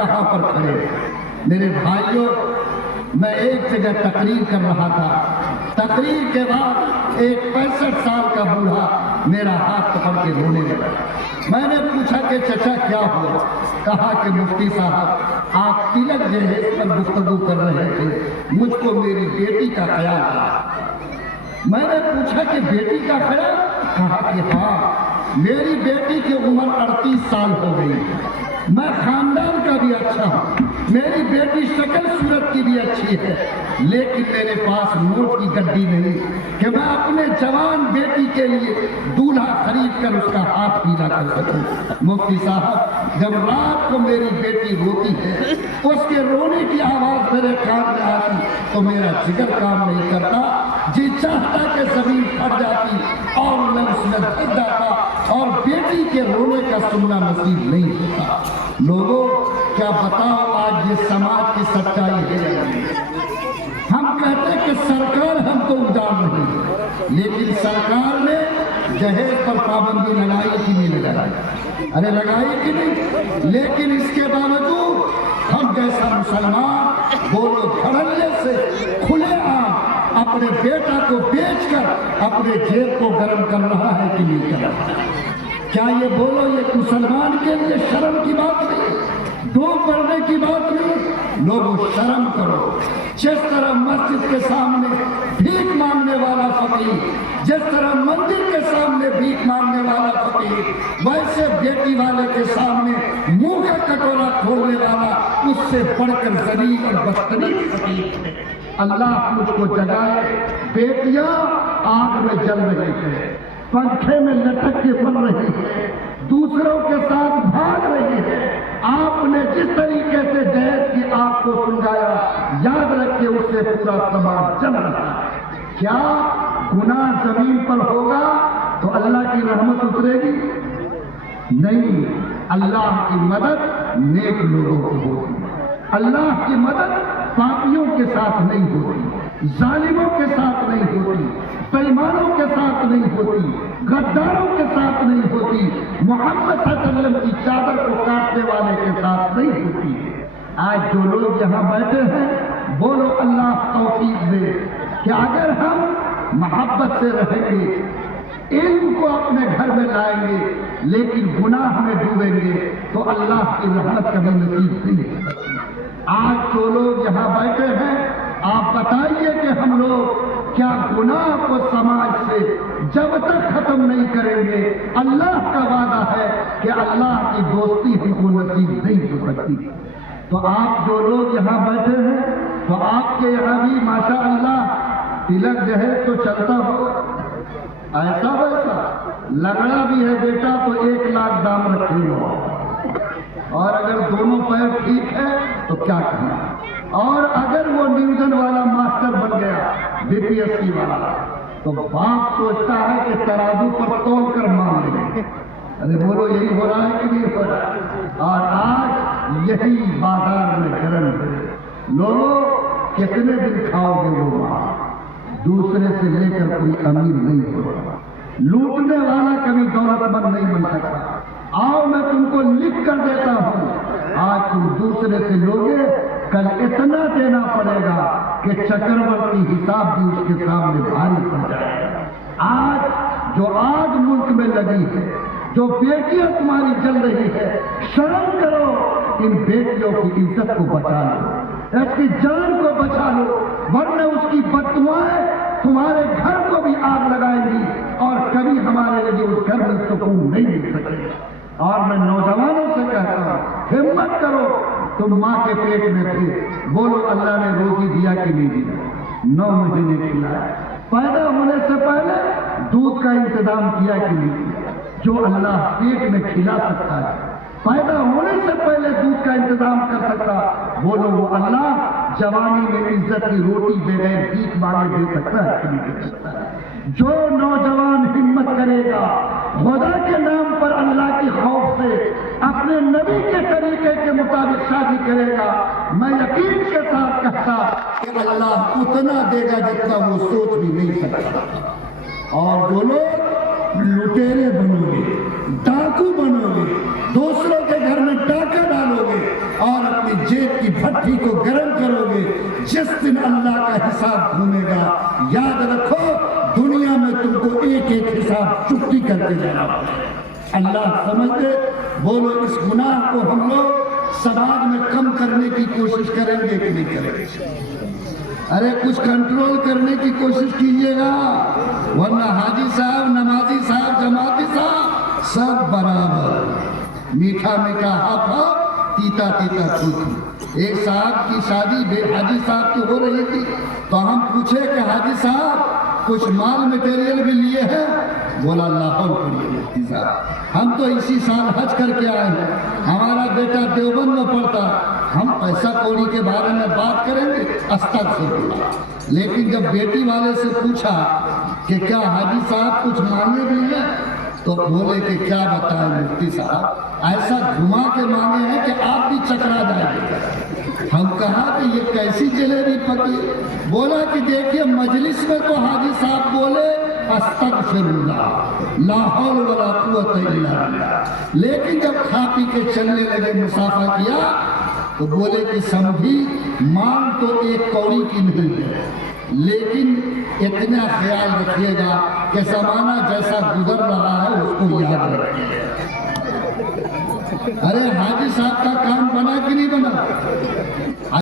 کہاں پر کھڑے ہیں؟ میرے بھائیوں، میں ایک جگہ تقریر کر رہا تھا، تقریر کے بعد ایک 65 سال کا بوڑھا میرا ہاتھ پکڑ کے رونے لگا۔ میں نے پوچھا کہ چچا کیا ہوا؟ کہا کہ مفتی صاحب آپ تلک جہیز پر گفتگو کر رہے تھے، مجھ کو میری بیٹی کا خیال آیا۔ میں نے پوچھا کہ بیٹی کا خیال؟ کہا کہ ہاں، میری بیٹی کی عمر 38 سال ہو گئی، میں خاندان کا بھی اچھا ہوں، میری بیٹی شکل صورت کی بھی اچھی ہے، لیکن میرے پاس نوٹ کی گڈی نہیں کہ میں اپنے جوان بیٹی کے لیے دولہا خرید کر اس کا ہاتھ پیلا کر سکوں۔ مفتی صاحب، جب رات کو میری بیٹی روتی ہے، اس کے رونے کی آواز میرے کان میں آتی تو میرا جگر کام نہیں کرتا، جی چاہتا کہ زمین پھٹ جاتی اور میں اس میں دھس جاتا اور بیٹی کے رونے کا سننا نصیب نہیں ہوتا۔ لوگوں، کیا بتاؤ آج یہ سماج کی سچائی ہے؟ ہم کہتے کہ سرکار ہم کو اجاڑ رہی ہے، لیکن سرکار نے جہیز پر پابندی لگائی کہ نہیں لگائی؟ ارے لگائی کہ نہیں؟ لیکن اس کے باوجود ہم جیسا مسلمان بولو دھڑلے سے کھلے عام اپنے بیٹا کو بیچ کر اپنے جیب کو گرم کر رہا ہے کہ نہیں کر رہا؟ کیا یہ بولو یہ مسلمان کے لیے شرم کی بات نہیں، ڈوب پڑنے کی بات نہیں؟ لوگوں شرم کرو۔ جس طرح مسجد کے سامنے بھیک مانگنے والا فقیر، جس طرح مندر کے سامنے بھیک مانگنے والا فقیر، ویسے بیٹی والے کے سامنے منہ کا کٹورا کھولنے والا اس سے بڑھ کر ذلیل اور بدترین فقیر ہے۔ اللہ مجھ کو جگائے، بیٹیاں آگ میں جل رہی ہیں، پنکھے میں لٹک کے بن رہی ہے، دوسروں کے ساتھ بھاگ رہی ہے۔ آپ نے جس طریقے سے جہیز کی آگ کو سلجھایا، یاد رکھے اس سے پورا سماج جل رہا ہے۔ کیا گناہ زمین پر ہوگا تو اللہ کی رحمت اترے گی؟ نہیں، اللہ کی مدد نیک لوگوں کو ہوگی۔ اللہ کی مدد پاپیوں کے ساتھ نہیں ہوتی، ظالموں کے ساتھ نہیں ہوتی، بےایمانوں کے ساتھ نہیں ہوتی، غداروں کے ساتھ نہیں ہوتی، محمد صلی اللہ علیہ وسلم کی چادر کو کاٹنے والے کے ساتھ نہیں ہوتی۔ آج جو لوگ یہاں بیٹھے ہیں، بولو اللہ توفیق دے کہ اگر ہم محبت سے رہیں گے، علم کو اپنے گھر میں لائیں گے، لیکن گناہ میں ڈوبیں گے تو اللہ کی رحمت کبھی نصیب نہیں ہے۔ آج جو لوگ یہاں بیٹھے ہیں، آپ بتائیے کہ ہم لوگ کیا گناہ کو سماج سے جب تک ختم نہیں کریں گے، اللہ کا وعدہ ہے کہ اللہ کی دوستی ہم کو نصیب نہیں ہو سکتی۔ تو آپ جو لوگ یہاں بیٹھے ہیں، تو آپ کے یہاں بھی ماشاء اللہ تلک جہیز تو چلتا ہو، ایسا ویسا لگڑا بھی ہے بیٹا تو 1 لاکھ دام رکھے ہو، اور اگر دونوں پیر ٹھیک ہے تو کیا کہنا، اور اگر وہ ڈویژن والا ماسٹر بن گیا، BPSC والا، تو باپ سوچتا ہے کہ ترازو پر تول کر مان لیں۔ ارے بولو یہی ہو رہا ہے کہ نہیں ہو رہا ہے؟ اور آج یہی بازار میں گرم ہے۔ لوگوں کتنے دن کھاؤ گے وہ ماں؟ دوسرے سے لے کر کوئی امیر نہیں ہوتا، لوٹنے والا کبھی دولت مند نہیں بن سکتا۔ آؤ میں تم کو لکھ کر دیتا ہوں، آج تم دوسرے سے لوگے، کل اتنا دینا پڑے گا کہ چکرورتی حساب بھی اس کے سامنے بھاری پڑ جائے گا۔ آج جو آگ ملک میں لگی ہے، جو بیٹیاں تمہاری جل رہی ہے، شرم کرو، ان بیٹیوں کی عزت کو بچا لو، اس کی جان کو بچا لو، ورنہ اس کی بددعائیں تمہارے گھر کو بھی آگ لگائیں گی اور کبھی ہمارے لیے اس گھر میں سکون نہیں مل سکے گا۔ اور میں نوجوانوں سے کہتا ہوں، ہمت کرو، تم ماں کے پیٹ میں تھے، بولو اللہ نے روزی دیا کہ نہیں دیا؟ 9 مہینے کھلایا، پیدا ہونے سے پہلے دودھ کا انتظام کیا کہ نہیں کیا؟ جو اللہ پیٹ میں کھلا سکتا ہے، پیدا ہونے سے پہلے دودھ کا انتظام کر سکتا، بولو وہ اللہ جوانی میں عزت کی روٹی بغیر بھیک مانگے دے سکتا ہے کہ نہیں دے سکتا ہے؟ جو نوجوان ہمت کرے گا، خدا کے نام پر اللہ کی خوف سے اپنے نبی کے طریقے کے مطابق شادی کرے گا، میں یقین کے ساتھ کہتا کہ اللہ اتنا دے گا جتنا وہ سوچ بھی نہیں سکتا۔ اور جو لوگ لٹیرے بنو گے، ڈاکو بنو گے، دوسروں کے گھر میں ڈاکہ ڈالو گے اور بھٹی کو گرم کرو گے، جس دن اللہ کا حساب گھومے گا، یاد رکھو دنیا میں تم کو ایک ایک حساب چپٹی کرتے جانا پڑے گا۔ اللہ سمجھتے، بولو اس گناہ کو ہم لوگ سماج میں کم کرنے کی کوشش کریں گے کہ نہیں کریں گے؟ ارے کچھ کنٹرول کرنے کی کوشش کیجیے گا، ورنہ حاجی صاحب، نمازی صاحب، جماعتی صاحب سب برابر، میٹھا میٹھا ہاپا، تیتا تیتا تھوتھی۔ ایک صاحب کی شادی بے حاجی صاحب کی ہو رہی تھی، تو ہم پوچھے کہ حاجی صاحب کچھ مال میٹیریل بھی لیے ہیں؟ بولا لاہور پڑیے مفتی صاحب، ہم تو اسی سال حج کر کے آئے ہیں، ہمارا بیٹا دیوبند میں پڑھتا، ہم پیسہ کوڑی کے بارے میں بات کریں گے؟ استغفراللہ۔ لیکن جب بیٹی والے سے پوچھا کہ کیا حاجی صاحب کچھ مانگے بھی ہیں، تو بولے کہ کیا بتائیں مفتی صاحب، ایسا گھما کے مانگے ہیں کہ آپ بھی چکرا جائیں گے۔ ہم کہا کہ یہ کیسی جلیبی پکی؟ بولا کہ دیکھیے مجلس میں تو حاجی صاحب بولے استغفراللہ، لا حول ولا قوت الا باللہ، لیکن جب کھا پی کے چلنے لگے، مسافہ کیا، تو بولے کہ سمجھی مانگ تو ایک کوڑی کی نہیں ہے، لیکن اتنا خیال رکھیے گا کہ زمانہ جیسا گزر رہا ہے اس کو یاد رکھیے گا۔ ارے حاجی صاحب کا کام بنا کہ نہیں بنا؟